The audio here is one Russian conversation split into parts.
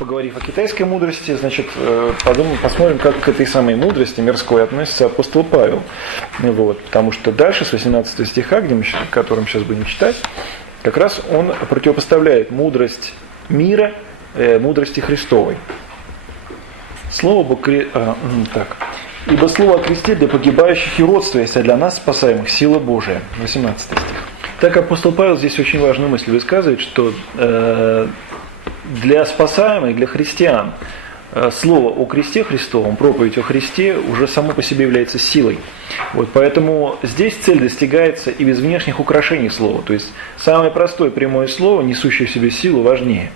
поговорив о китайской мудрости, значит, посмотрим, как к этой самой мудрости мирской относится апостол Павел. Вот, потому что дальше, с 18 стиха, который мы сейчас будем читать, как раз он противопоставляет мудрость мира мудрости Христовой. «Ибо слово о кресте для погибающих и родство есть, а для нас, спасаемых, сила Божия». 18 стих. Так апостол Павел здесь очень важную мысль высказывает, что для спасаемых, для христиан, слово о кресте Христовом, проповедь о Христе уже само по себе является силой. Вот, поэтому здесь цель достигается и без внешних украшений слова. То есть самое простое прямое слово, несущее в себе силу, важнее.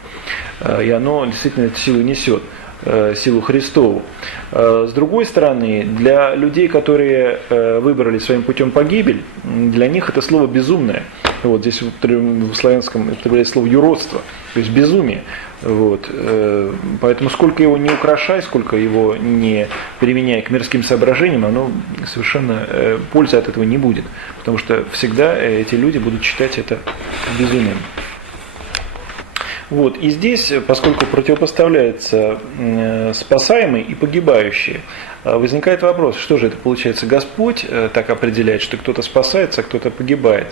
И оно действительно эту силу несет, силу Христову. С другой стороны, для людей, которые выбрали своим путем погибель, для них это слово безумное. Вот здесь в славянском употребляется слово юродство, то есть безумие. Вот. Поэтому сколько его не украшай, сколько его не применяй к мирским соображениям, оно совершенно пользы от этого не будет. Потому что всегда эти люди будут считать это безумием. Вот. И здесь, поскольку противопоставляется спасаемый и погибающие, возникает вопрос, что же это получается, Господь так определяет, что кто-то спасается, а кто-то погибает?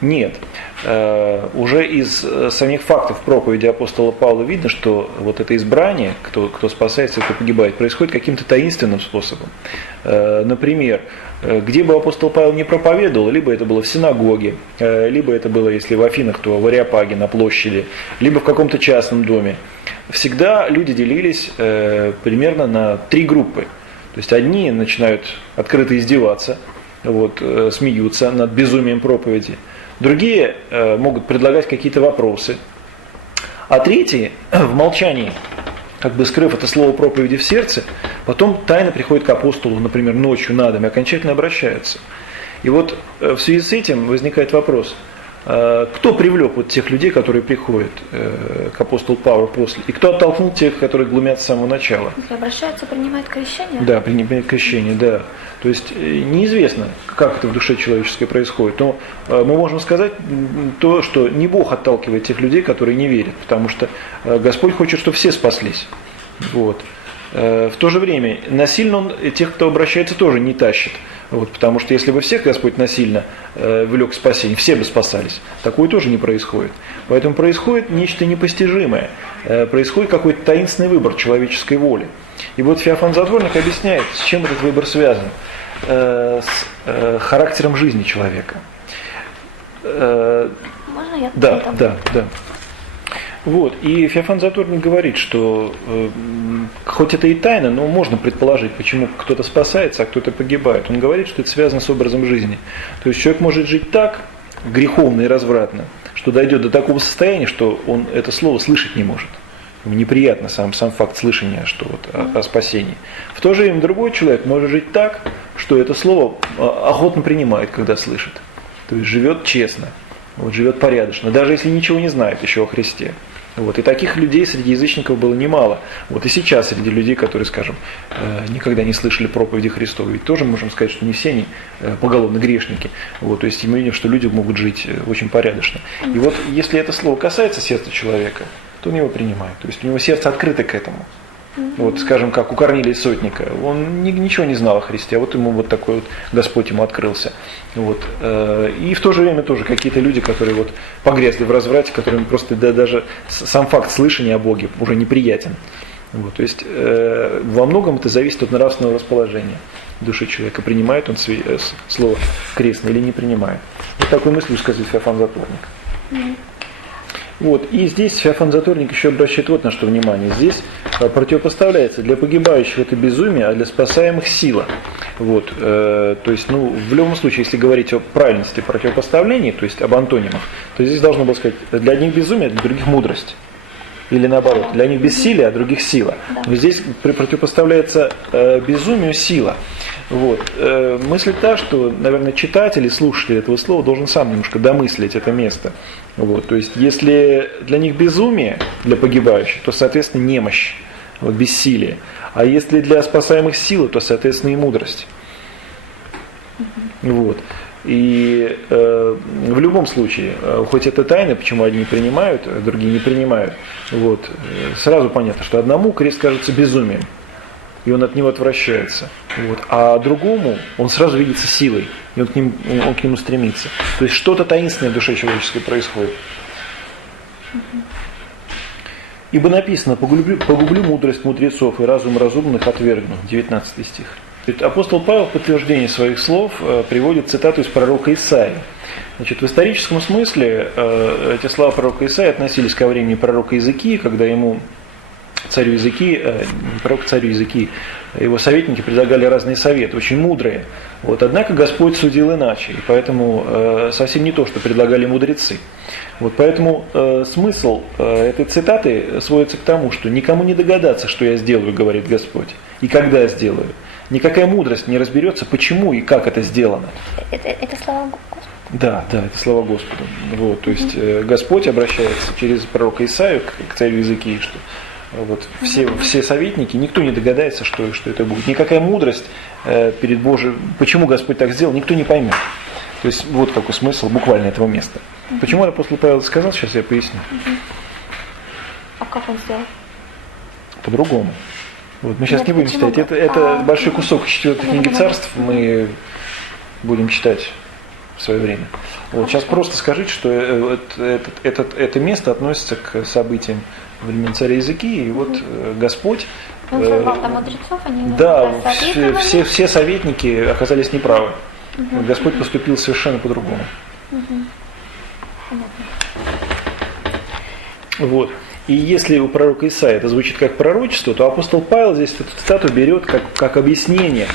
Нет. Уже из самих фактов проповеди апостола Павла видно, что вот это избрание, кто спасается, кто погибает, происходит каким-то таинственным способом. Например, где бы апостол Павел не проповедовал, либо это было в синагоге, либо это было, если в Афинах, то в Ареопаге на площади, либо в каком-то частном доме, всегда люди делились примерно на 3 группы. То есть одни начинают открыто издеваться, вот, смеются над безумием проповеди. Другие могут предлагать какие-то вопросы. А третьи в молчании, как бы скрыв это слово проповеди в сердце, потом тайно приходят к апостолу, например, ночью на дом и окончательно обращаются. И вот в связи с этим возникает вопрос, кто привлек вот тех людей, которые приходят к апостолу Павлу после, и кто оттолкнул тех, которые глумятся с самого начала? Если обращаются, принимают крещение? Да, принимают крещение, да. То есть неизвестно, как это в душе человеческой происходит, но мы можем сказать то, что не Бог отталкивает тех людей, которые не верят, потому что Господь хочет, чтобы все спаслись. Вот. В то же время насильно Он тех, кто обращается, тоже не тащит. Вот, потому что если бы всех Господь насильно влек к спасению, все бы спасались. Такое тоже не происходит. Поэтому происходит нечто непостижимое. Происходит какой-то таинственный выбор человеческой воли. И вот Феофан Затворник объясняет, с чем этот выбор связан. С характером жизни человека. Можно я? Да. Вот. И Феофан Затворник говорит, что хоть это и тайна, но можно предположить, почему кто-то спасается, а кто-то погибает. Он говорит, что это связано с образом жизни. То есть человек может жить так, греховно и развратно, что дойдет до такого состояния, что он это слово слышать не может. Ему неприятно сам факт слышания что вот, о спасении. В то же время другой человек может жить так, что это слово охотно принимает, когда слышит. То есть живет честно, вот, живет порядочно, даже если ничего не знает еще о Христе. Вот. И таких людей среди язычников было немало. Вот и сейчас среди людей, которые, скажем, никогда не слышали проповеди Христовой, ведь тоже можем сказать, что не все они поголовно грешники. Вот. То есть мы видим, что люди могут жить очень порядочно. И вот если это слово касается сердца человека, то он его принимает. То есть у него сердце открыто к этому. Вот, скажем, как у Корнилия Сотника. Он ничего не знал о Христе, а вот ему вот такой вот Господь ему открылся. Вот. И в то же время тоже какие-то люди, которые вот погрязли в разврате, которым просто даже сам факт слышания о Боге уже неприятен. Вот. То есть во многом это зависит от нравственного расположения души человека. Принимает он слово крестное или не принимает. Вот такую мысль высказывает Феофан Затворник. Вот. И здесь Феофан Затворник еще обращает вот на что внимание. Здесь противопоставляется для погибающих это безумие, а для спасаемых сила. Вот. То есть, в любом случае, если говорить о правильности противопоставлений, то есть об антонимах, то здесь должно было сказать, для одних безумие, а для других мудрость. Или наоборот, для них бессилие, а других сила. Но здесь противопоставляется безумию сила. Вот. Мысль та, что, наверное, читатель и слушатель этого слова должен сам немножко домыслить это место. Вот. То есть, если для них безумие, для погибающих, то, соответственно, немощь, вот, бессилие. А если для спасаемых сила, то, соответственно, и мудрость. Вот. И в любом случае, хоть это тайна, почему одни принимают, а другие не принимают, вот, сразу понятно, что одному крест кажется безумием, и он от него отвращается. Вот. А другому он сразу видится силой, и он к нему стремится. То есть что-то таинственное в душе человеческой происходит. Ибо написано: «Погублю мудрость мудрецов, и разум разумных отвергну». 19 стих. Апостол Павел в подтверждение своих слов приводит цитату из пророка Исаии. Значит, в историческом смысле эти слова пророка Исаии относились ко времени пророка Иезекии, когда ему царю Иезекии, его советники предлагали разные советы, очень мудрые. Вот, однако Господь судил иначе, и поэтому совсем не то, что предлагали мудрецы. Вот, поэтому смысл этой цитаты сводится к тому, что никому не догадаться, что я сделаю, говорит Господь, и когда я сделаю. Никакая мудрость не разберется, почему и как это сделано. Это слова Господа? Да, это слова Господа. Вот, то есть Господь обращается через пророка Исаию к царю Иезекии, что вот, все советники, никто не догадается, что это будет. Никакая мудрость перед Божией, почему Господь так сделал, никто не поймет. То есть вот какой смысл буквально этого места. Почему апостол Павел сказал, сейчас я поясню. А как он сделал? По-другому. Вот, мы сейчас не будем читать. Это большой кусок из 4 книги Царств, мы будем читать в свое время. Вот, сейчас просто скажите, что это место относится к событиям времен царя Иезекии, и вот Господь... Он созвал там мудрецов, они... Да, все советники оказались неправы. Господь поступил совершенно по-другому. Вот. И если у пророка Исаии это звучит как пророчество, то апостол Павел здесь эту цитату берет как объяснение,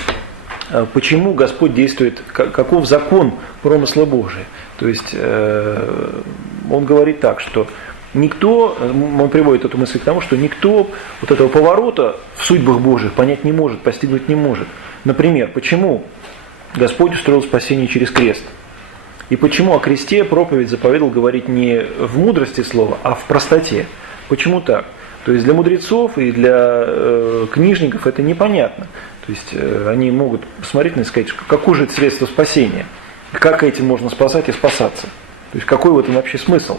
почему Господь действует, каков закон промысла Божия. То есть он говорит так, что никто, он приводит эту мысль к тому, что никто вот этого поворота в судьбах Божьих понять не может, постигнуть не может. Например, почему Господь устроил спасение через крест? И почему о кресте проповедь заповедал говорить не в мудрости слова, а в простоте? Почему так? То есть для мудрецов и для книжников это непонятно. То есть они могут посмотреть на это и сказать, какое же это средство спасения, как этим можно спасать и спасаться. То есть какой в этом вообще смысл?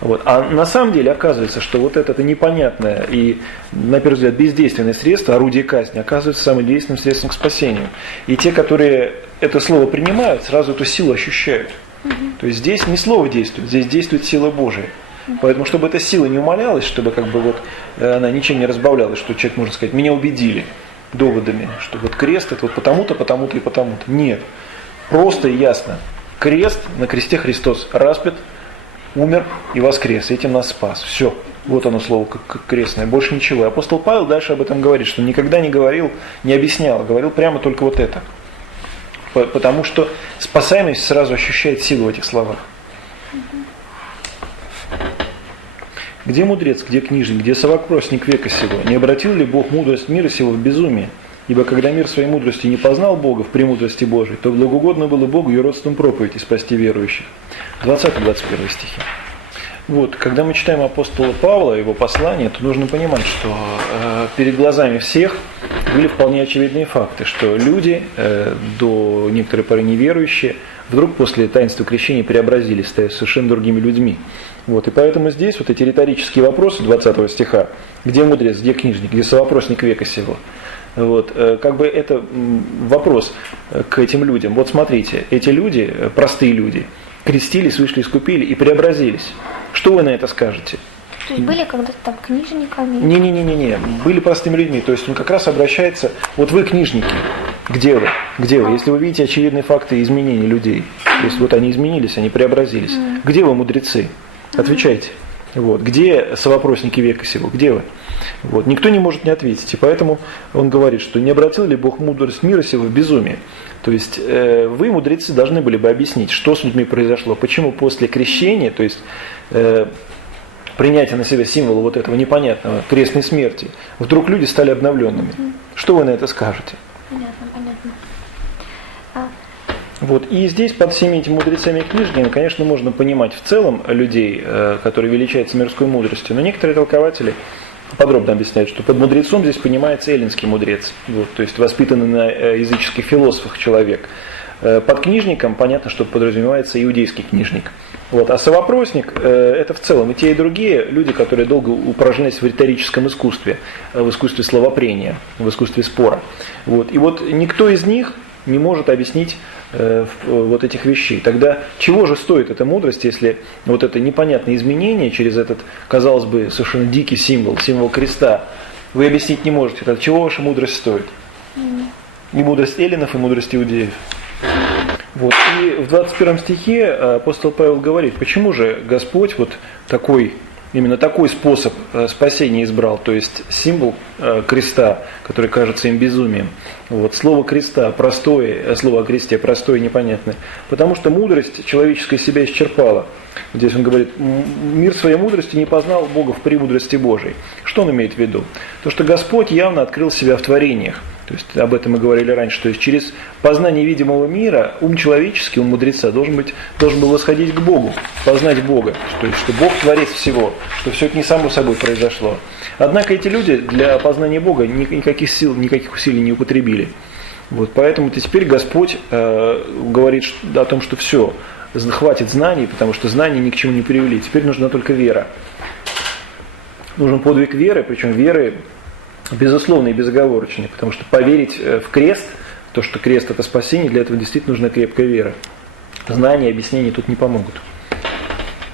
Вот. А на самом деле оказывается, что вот это непонятное и, на первый взгляд, бездейственное средство, орудие казни, оказывается самым действенным средством к спасению. И те, которые это слово принимают, сразу эту силу ощущают. То есть здесь не слово действует, здесь действует сила Божия. Поэтому, чтобы эта сила не умалялась, чтобы как бы вот она ничем не разбавлялась, что человек может сказать, меня убедили доводами, что вот крест это вот потому-то, потому-то и потому-то. Нет. Просто и ясно. Крест, на кресте Христос распят, умер и воскрес, этим нас спас. Все. Вот оно слово как крестное, больше ничего. И апостол Павел дальше об этом говорит, что никогда не говорил, не объяснял, говорил прямо только вот это. Потому что спасаемость сразу ощущает силу в этих словах. Где мудрец, где книжник, где совопросник века сего? Не обратил ли Бог мудрость мира сего в безумие? Ибо когда мир своей мудрости не познал Бога в премудрости Божией, то благоугодно было Богу ее родством проповедь и спасти верующих. 20-21 стихи. Вот, когда мы читаем апостола Павла, его послание, то нужно понимать, что перед глазами всех были вполне очевидные факты, что люди, до некоторой поры неверующие, вдруг после таинства крещения преобразились, стали совершенно другими людьми. Вот, и поэтому здесь вот эти риторические вопросы 20 стиха, где мудрец, где книжник, где совопросник века сего, вот, как бы это вопрос к этим людям. Вот смотрите, эти люди, простые люди, крестились, вышли, искупили и преобразились. Что вы на это скажете? То есть были когда-то там книжниками? Не, были простыми людьми. То есть он как раз обращается, вот вы книжники, где вы? Где вы? Если вы видите очевидные факты изменений людей, то есть вот они изменились, они преобразились. Где вы, мудрецы? Отвечайте. Вот. Где совопросники века сего? Где вы? Вот. Никто не может не ответить. И поэтому он говорит, что не обратил ли Бог мудрость мира сего в безумие? То есть вы, мудрецы, должны были бы объяснить, что с людьми произошло, почему после крещения, то есть принятия на себя символа вот этого непонятного крестной смерти, вдруг люди стали обновленными. Что вы на это скажете? Понятно. Вот. И здесь под всеми этими мудрецами и книжниками, конечно, можно понимать в целом людей, которые величаются мирской мудростью, но некоторые толкователи подробно объясняют, что под мудрецом здесь понимается эллинский мудрец, вот, то есть воспитанный на языческих философах человек. Под книжником понятно, что подразумевается иудейский книжник. Вот. А совопросник это в целом и те, и другие люди, которые долго упражнялись в риторическом искусстве, в искусстве словопрения, в искусстве спора. Вот. И вот никто из них не может объяснить вот этих вещей. Тогда чего же стоит эта мудрость, если вот это непонятное изменение через этот, казалось бы, совершенно дикий символ, символ креста, вы объяснить не можете. Тогда чего ваша мудрость стоит? И мудрость эллинов, и мудрость иудеев. Вот. И в 21 стихе апостол Павел говорит, почему же Господь вот такой, именно такой способ спасения избрал, то есть символ креста, который кажется им безумием. Вот. Слово креста простое, слово о кресте простое и непонятное. Потому что мудрость человеческая себя исчерпала. Здесь он говорит, мир своей мудрости не познал Бога в премудрости Божией. Что он имеет в виду? То, что Господь явно открыл себя в творениях. То есть об этом мы говорили раньше. То есть через познание видимого мира ум человеческий, ум мудреца должен был восходить к Богу, познать Бога. То есть что Бог творец всего, что все это не само собой произошло. Однако эти люди для познания Бога никаких сил, никаких усилий не употребили. Вот, поэтому теперь Господь говорит о том, что все, хватит знаний, потому что знания ни к чему не привели. Теперь нужна только вера. Нужен подвиг веры, причем веры безусловный и безоговорочный, потому что поверить в крест, то, что крест это спасение, для этого действительно нужна крепкая вера. Знания, объяснения тут не помогут.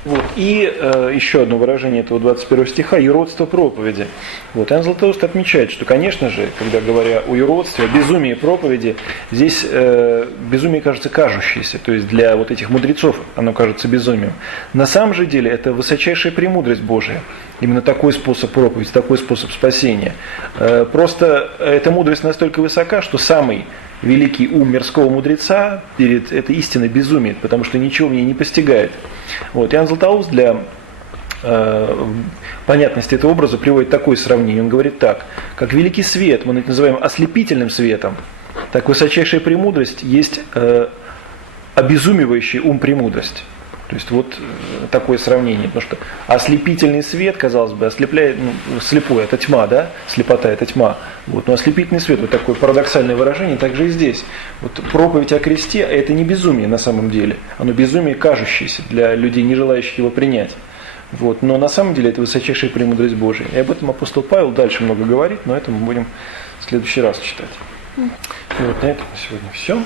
Вот. И еще одно выражение этого 21 стиха – юродство проповеди. Вот. Иоанн Златоуст отмечает, что, конечно же, когда говоря о юродстве, о безумии проповеди, здесь безумие кажется кажущееся, то есть для вот этих мудрецов оно кажется безумием. На самом же деле это высочайшая премудрость Божия. Именно такой способ проповеди, такой способ спасения. Просто эта мудрость настолько высока, что самый великий ум мирского мудреца перед этой истиной безумит, потому что ничего в ней не постигает. Вот. Иоанн Златоуст для понятности этого образа приводит такое сравнение. Он говорит так: как великий свет мы называем ослепительным светом, так высочайшая премудрость есть обезумевающий ум премудрость. То есть вот такое сравнение, потому что ослепительный свет, казалось бы, ослепляет, слепой, это тьма, да, слепота это тьма. Вот, но ослепительный свет, вот такое парадоксальное выражение, также и здесь. Вот проповедь о кресте, это не безумие на самом деле, оно безумие кажущееся для людей, не желающих его принять. Вот, но на самом деле это высочайшая премудрость Божия. И об этом апостол Павел дальше много говорит, но это мы будем в следующий раз читать. И вот на этом на сегодня все.